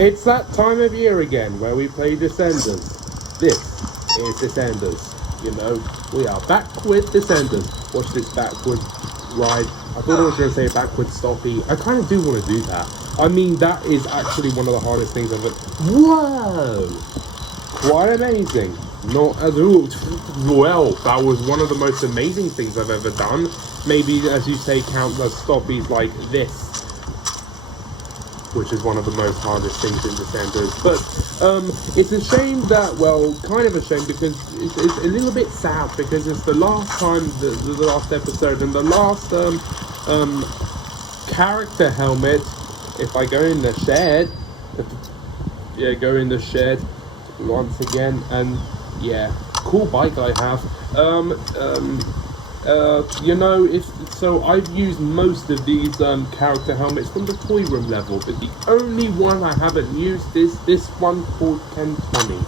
It's that time of year again where we play Descenders. This is Descenders. You know, we are back with Descenders. Watch this backward ride. I thought I was going to say backward stoppy. I kind of do want to do that. I mean, that is actually one of the hardest things I've ever... Whoa! Quite amazing. Not as... Well, that was one of the most amazing things I've ever done. Maybe, as you say, count the stoppies like this, which is one of the most hardest things in Descenders. But it's a shame that, well, kind of a shame, because it's a little bit sad, because it's the last time, the last episode, and the last character helmet. If I go in the shed, yeah, go in the shed once again, and yeah, cool bike I have. You know, so I've used most of these character helmets from the toy room level, but the only one I haven't used is this one called KENTONY.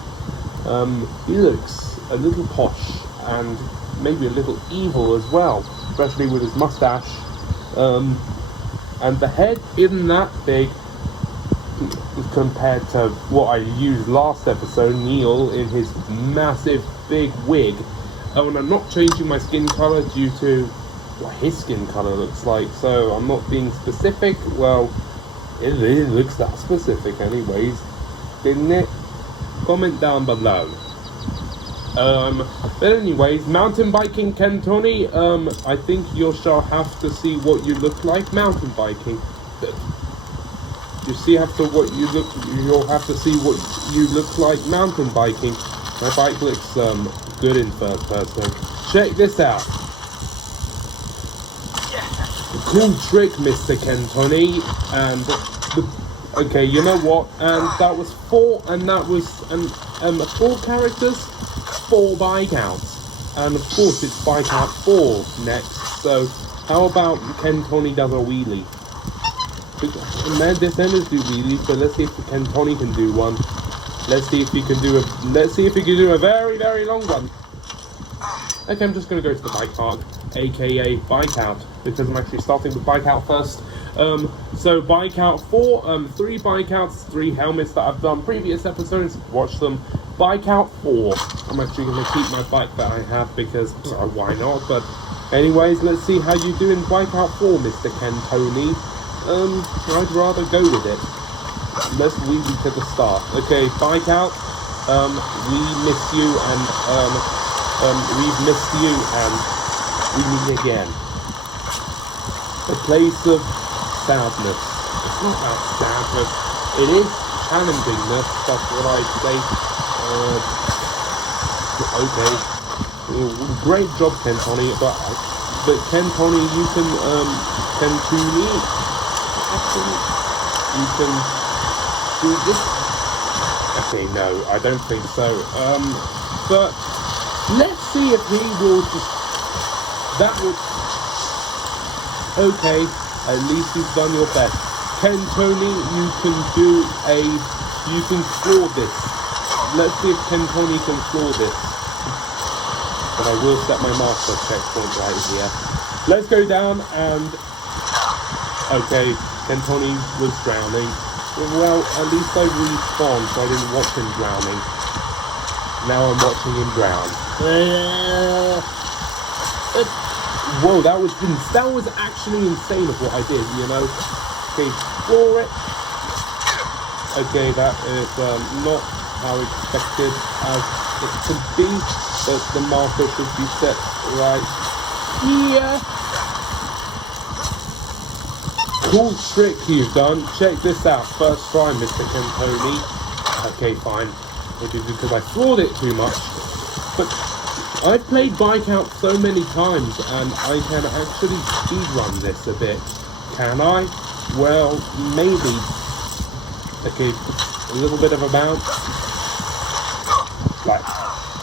He looks a little posh and maybe a little evil as well, especially with his mustache. And the head isn't that big compared to what I used last episode, Neil, in his massive big wig. Oh, and I'm not changing my skin colour due to what his skin colour looks like, so I'm not being specific. Well, it looks that specific anyways, didn't it? Comment down below. But anyways, mountain biking KENTONY, I think you shall have to see what you look like mountain biking. You'll have to see what you look like mountain biking. My bike looks good in first person. Check this out. Cool trick, Mr. KENTONY. And okay, you know what? And that was 4, and that was 4 characters, 4 bike outs, and of course it's bike out 4 next. So how about KENTONY does a wheelie? Man, Descenders do wheelies, but let's see if KENTONY can do one. Let's see if he can do a very, very long one. Okay, I'm just gonna go to the bike park, aka bike out, because I'm actually starting with bike out first. So bike out 4, 3 bike outs, 3 helmets that I've done previous episodes. Watch them. Bike out 4. I'm actually gonna keep my bike that I have because why not? But anyways, let's see how you do in bike out 4, Mr. KENTONY. I'd rather go with it. Let's wheelie to the start. Okay, bike out. We miss you, and we've missed you, and we meet again. A place of sadness. It's not that sadness. It is challengingness. That's what I'd say. Okay. Great job, KENTONY. But KENTONY, you can KENTONY. Actually, you can do this. Okay, no, I don't think so. But let's see if he will just... That would... Okay, at least you've done your best. KENTONY, you can floor this. Let's see if KENTONY can floor this. But I will set my master checkpoint right here. Let's go down and... Okay, KENTONY was drowning. Well, at least I respawned, so I didn't watch him drowning. Now I'm watching him drown. Whoa, that was actually insane of what I did, you know. Okay, floor it. Okay, that is not how expected as it could be, but the marker should be set right here. Cool trick you've done. Check this out. First try, Mr. KENTONY. Okay, fine. Maybe because I floored it too much. But I've played bike out so many times, and I can actually speedrun this a bit. Can I? Well, maybe. Okay, a little bit of a bounce. Right.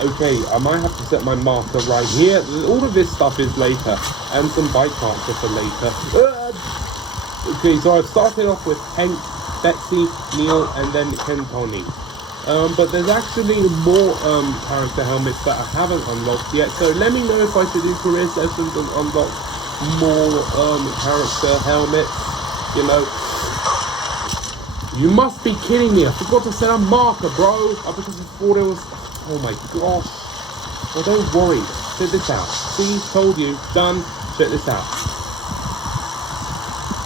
Okay, I might have to set my marker right here. All of this stuff is later, and some bike marker for later. Okay, so I've started off with Hank, Betsy, Neil, and then KENTONY. But there's actually more character helmets that I haven't unlocked yet, so let me know if I should do career sessions and unlock more character helmets, you know. You must be kidding me. I forgot to set a marker, bro. Because I thought it was... Oh my gosh. Well, don't worry. Check this out. See, told you. Done. Check this out.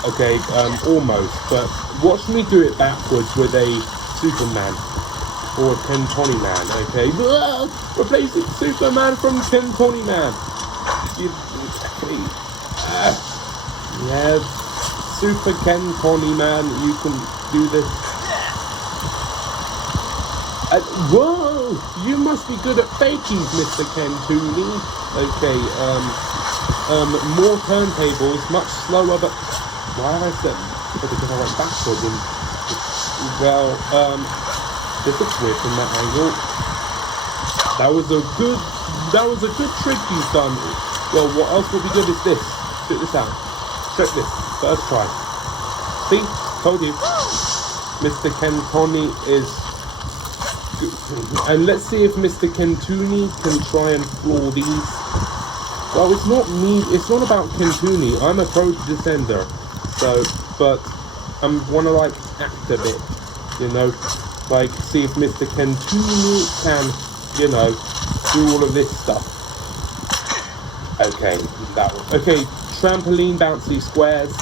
Okay, almost. But watch me do it backwards with a Superman. Or a KENTONY man, okay? Replacing Superman from KENTONY man. Yeah, Super KENTONY man, you can do this. Whoa! You must be good at faking, Mr. KENTONY. Okay, more turntables, much slower, but why have I said? Because I went backwards and well, this looks weird from that angle. That was a good trick you've done. Well, what else would be good is this. Check this out. Check this. First try. See? Told you. Mr. KENTONY is good. And let's see if Mr. KENTONY can try and floor these. Well, it's not me. It's not about KENTONY. I'm a pro descender. So, but I want to like act a bit. You know? Like, see if Mr. KENTONY can, you know, do all of this stuff. Okay, that one. Okay, trampoline bouncy squares,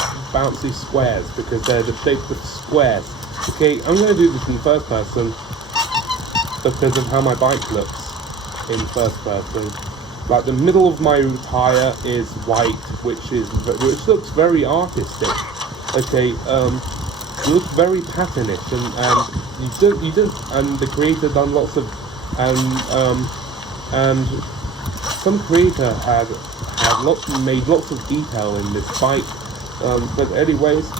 because they're the shape of squares. Okay, I'm going to do this in first person because of how my bike looks in first person. Like, the middle of my tire is white, which looks very artistic. Okay, you look very patternish, and you don't, and the creator done lots of, and some creator made lots of detail in this bike, but anyways,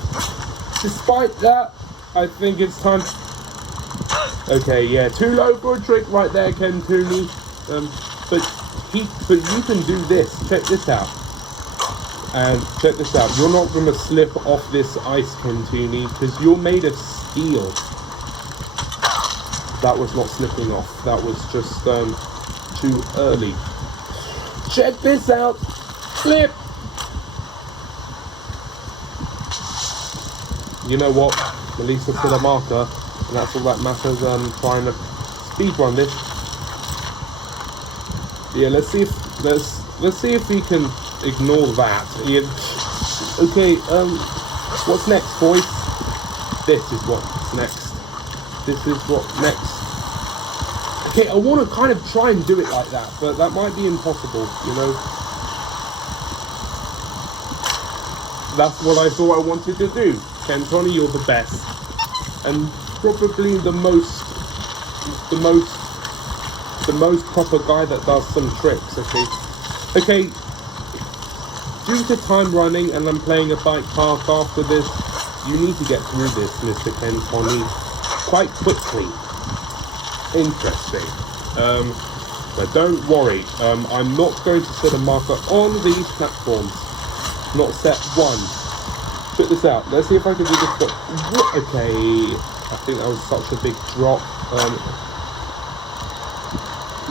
despite that, I think it's time. Okay, yeah, too low for a trick right there, KENTONY. But you can do this. Check this out. And check this out, you're not going to slip off this ice, KENTONY, because you're made of steel. That was not slipping off, that was just too early. Check this out, flip! You know what, at least I set a marker, and that's all that matters. Trying to speedrun this. Yeah, let's see if we can ignore that. Yeah. Okay, what's next, boys? This is what's next. This is what next. Okay, I want to kind of try and do it like that, but that might be impossible, you know? That's what I thought I wanted to do. KENTONY, you're the best. And probably the most proper guy that does some tricks, okay? Okay, due to time running and I'm playing a bike park after this, you need to get through this, Mr. KENTONY, quite quickly. Interesting. But don't worry, I'm not going to set a marker on these platforms. Not set one. Check this out. Let's see if I can do this. Okay, I think that was such a big drop.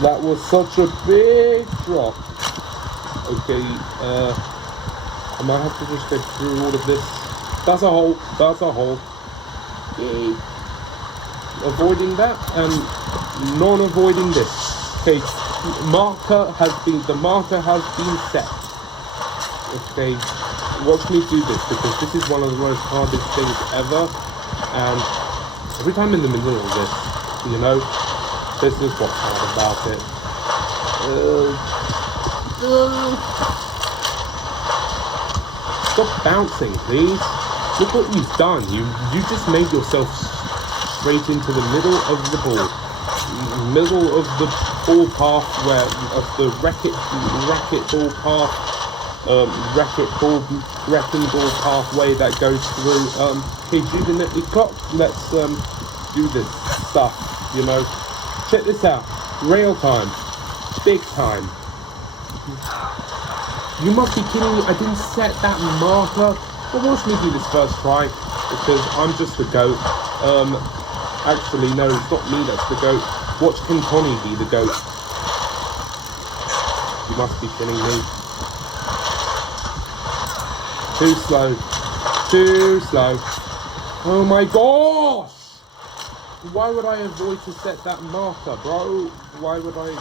That was such a big drop. Okay, I might have to just go through all of this. That's a hole. That's a hole. Yay. Avoiding that and non-avoiding this. Okay, the marker has been set. Okay, watch me do this because this is one of the most hardest things ever. And every time in the middle of this, you know, this is what's hard about it. Stop bouncing, please. Look what you've done. You just made yourself straight into the middle of the ball. Middle of the ball path of the wrecking ball pathway that goes through. Okay, Judy Clock, let's do this stuff, you know. Check this out. Rail time. Big time. You must be kidding me, I didn't set that marker. But watch me do this first try, because I'm just the GOAT. Actually, no, it's not me that's the GOAT. Watch KENTONY be the GOAT. You must be kidding me. Too slow. Too slow. Oh my gosh! Why would I avoid to set that marker, bro? Why would I?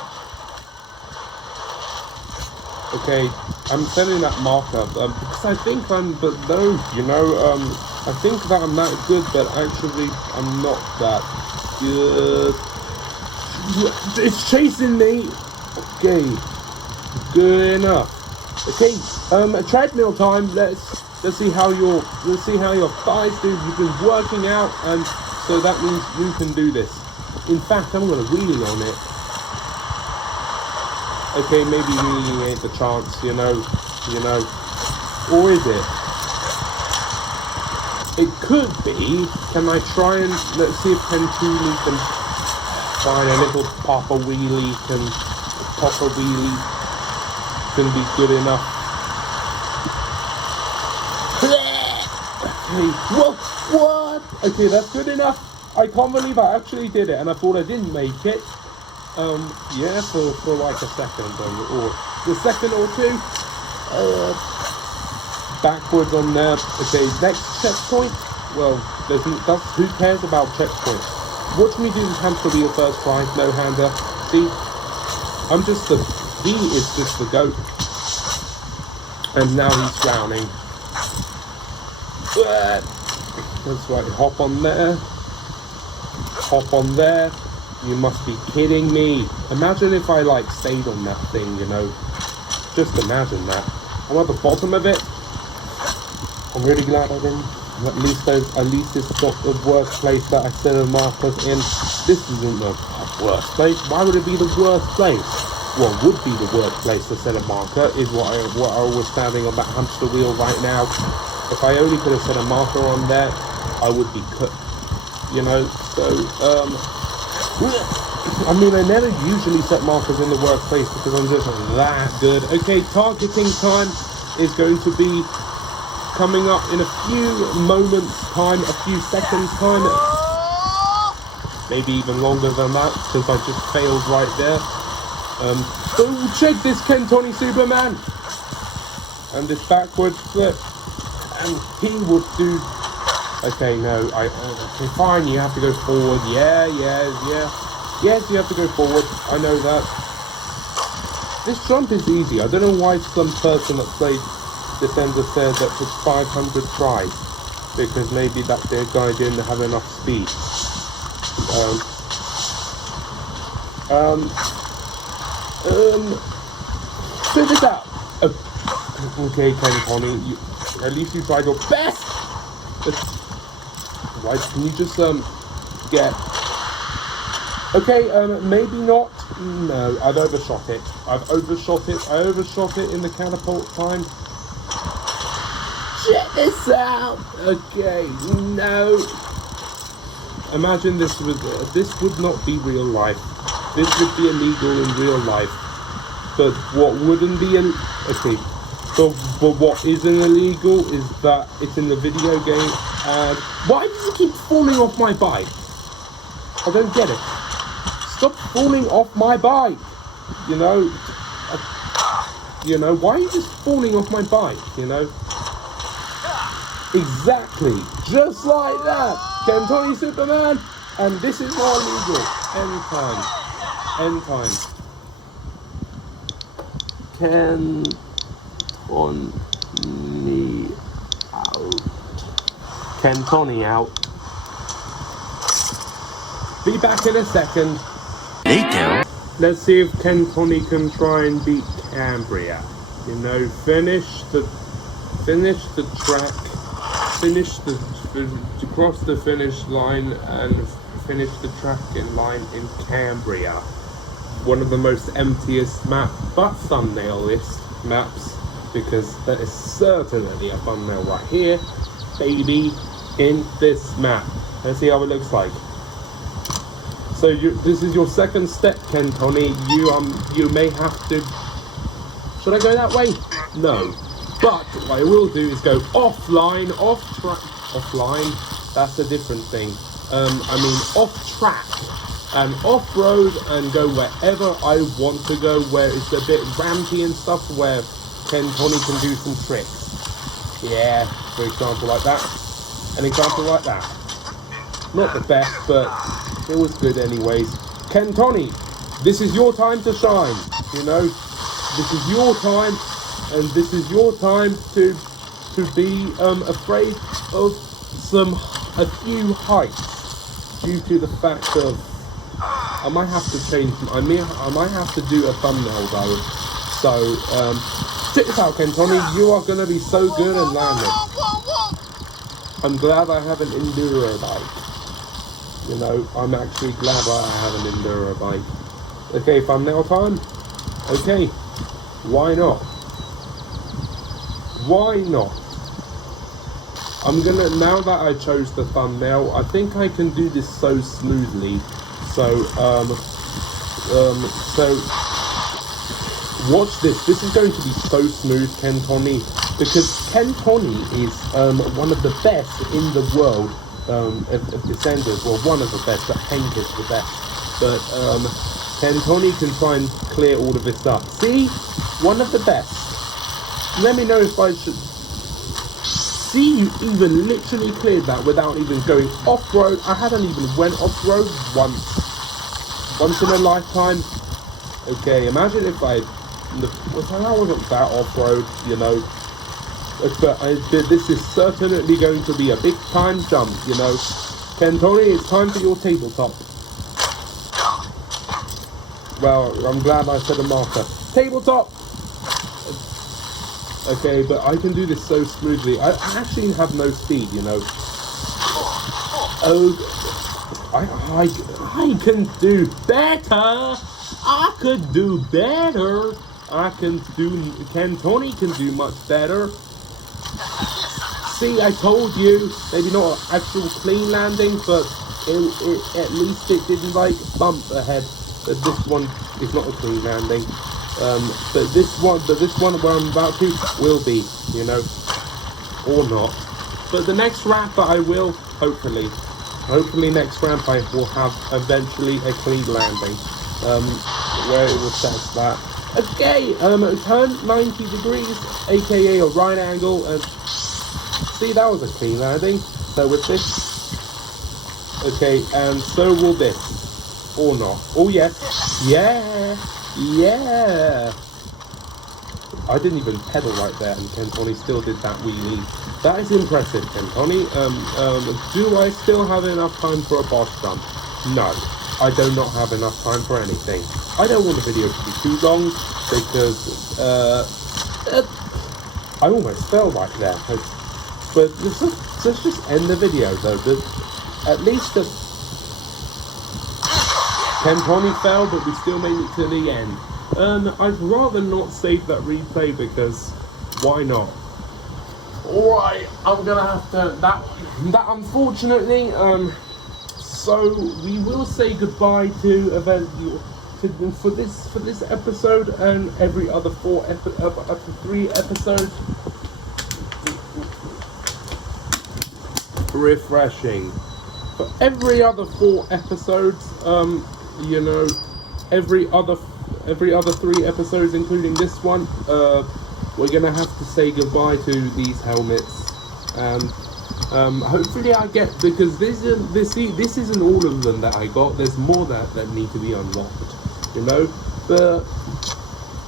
Okay, I'm setting that marker because I think I'm, but no, you know, I think that I'm that good, but actually I'm not that good. It's chasing me. Okay, good enough. Okay, treadmill time. Let's see how your thighs do. You've been working out, and so that means you can do this. In fact, I'm gonna wheelie on it. Okay, maybe wheeling ain't the chance, you know, or is it? It could be. Can I try and let's see if KENTONY can find a little Papa Wheelie can be good enough. Hey, what? Okay, that's good enough. I can't believe I actually did it, and I thought I didn't make it. Yeah, for like a second, or the second or two. Backwards on there. Okay, next checkpoint. Well, who cares about checkpoints? Watch me do the hamster wheel first try, no hander. See, he is just the goat. And now he's drowning. That's right, hop on there. Hop on there. You must be kidding me. Imagine if I like stayed on that thing, you know. Just imagine that. I'm at the bottom of it. I'm really glad I didn't. At least it's not the worst place that I set a marker in. This isn't the worst place. Why would it be the worst place? What would be the worst place to set a marker is what I was standing on that hamster wheel right now. If I only could have set a marker on there, I would be cooked. You know, so I mean, I never usually set markers in the workplace because I'm just that good. Okay, targeting time is going to be coming up in a few moments time, a few seconds time, maybe even longer than that because I just failed right there. Oh, check this KENTONY Superman and this backward flip, and he would do. Okay, no, okay, fine, you have to go forward. Yeah. Yes, you have to go forward. I know that. This jump is easy. I don't know why some person that played Defender said that took 500 tries. Because maybe that their guy didn't have enough speed. Spit it out. Okay, KENTONY, at least you tried your best. Why can you just get? Okay, maybe not. No, I've overshot it. I overshot it in the catapult time. Check this out. Okay, no. Imagine this would not be real life. This would be illegal in real life. But what wouldn't be okay? But what isn't illegal is that it's in the video game. And why does it keep falling off my bike? I don't get it. Stop falling off my bike. You know, why are you just falling off my bike? You know, exactly, just like that. KENTONY Superman, and this is not illegal. End time. KENTONY out. KENTONY out. Be back in a second. Later. Let's see if KENTONY can try and beat Cambria. You know, finish the track, cross the finish line and finish the track in line in Cambria. One of the most emptiest map, but thumbnail-list maps, because that is certainly a thumbnail right here, baby, in this map. Let's see how it looks like. So this is your second step, KENTONY. You may have to. Should I go that way? No. But what I will do is go offline, offline. That's a different thing. Off track and off road and go wherever I want to go, where it's a bit rampy and stuff, where KENTONY can do some tricks. Yeah, for example like that. An example like that. Not the best, but It was good anyways. KENTONY, this is your time to shine, you know. This is your time, and this is your time to be afraid of a few heights due to the fact of I might have to change. I might have to do a thumbnail though. So check this out, KENTONY. You are gonna be so good and landing. I'm glad I have an enduro bike. You know, I'm actually glad I have an enduro bike. Okay, thumbnail time. Okay, why not? Why not? I'm gonna, now that I chose the thumbnail, I think I can do this so smoothly. So, watch this. This is going to be so smooth, KENTONY, because KENTONY is one of the best in the world of descenders. Well, one of the best, but Hank is the best. But KENTONY can try and clear all of this up. See? One of the best. Let me know if I should... See, you even literally cleared that without even going off-road. I hadn't even went off-road once. Once in a lifetime. Okay, imagine if I wasn't that off-road, you know. But this is certainly going to be a big time jump, you know. KENTONY, it's time for your tabletop. Well, I'm glad I said a marker. Tabletop! Okay, but I can do this so smoothly. I actually have no speed, you know. Oh, I can do better. I could do better. KENTONY can do much better. See, I told you, maybe not an actual clean landing, but at least it didn't like bump ahead. But this one is not a clean landing. But this one where I'm about to will be, you know, or not. But the next ramp that I will, hopefully next ramp I will have eventually a clean landing, where it will set that. Okay, turn 90 degrees, aka a right angle, and see, that was a clean landing. So with this, okay, and so will this, or not. Oh yes, yeah. I didn't even pedal right there, and KENTONY still did that wheelie. That is impressive, KENTONY. Do I still have enough time for a boss jump? No, I do not have enough time for anything. I don't want the video to be too long, because I almost fell right there. But let's just end the video though. At least KENTONY fell, but we still made it to the end. I'd rather not save that replay, because why not? Alright, I'm gonna have to, that unfortunately, so we will say goodbye to for this episode and every other 3 episodes. Refreshing. For every other 4 episodes, you know, every other 3 episodes, including this one, we're gonna have to say goodbye to these helmets. Hopefully I get, because this isn't all of them that I got. There's more that need to be unlocked, you know. But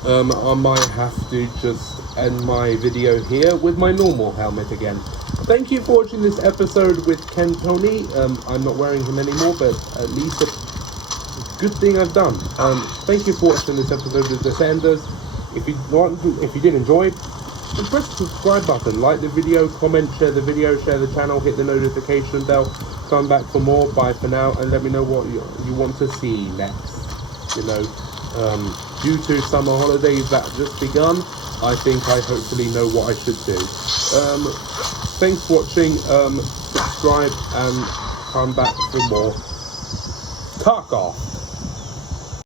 I might have to just end my video here with my normal helmet again. Thank you for watching this episode with KENTONY. I'm not wearing him anymore, but at least a good thing I've done. Thank you for watching this episode of Descenders. If you did enjoy, then press the subscribe button, like the video, comment, share the video, share the channel, hit the notification bell, come back for more. Bye for now, and let me know what you want to see next. You know, due to summer holidays that just begun, I think I hopefully know what I should do. Thanks for watching, subscribe and come back for more. Cock off!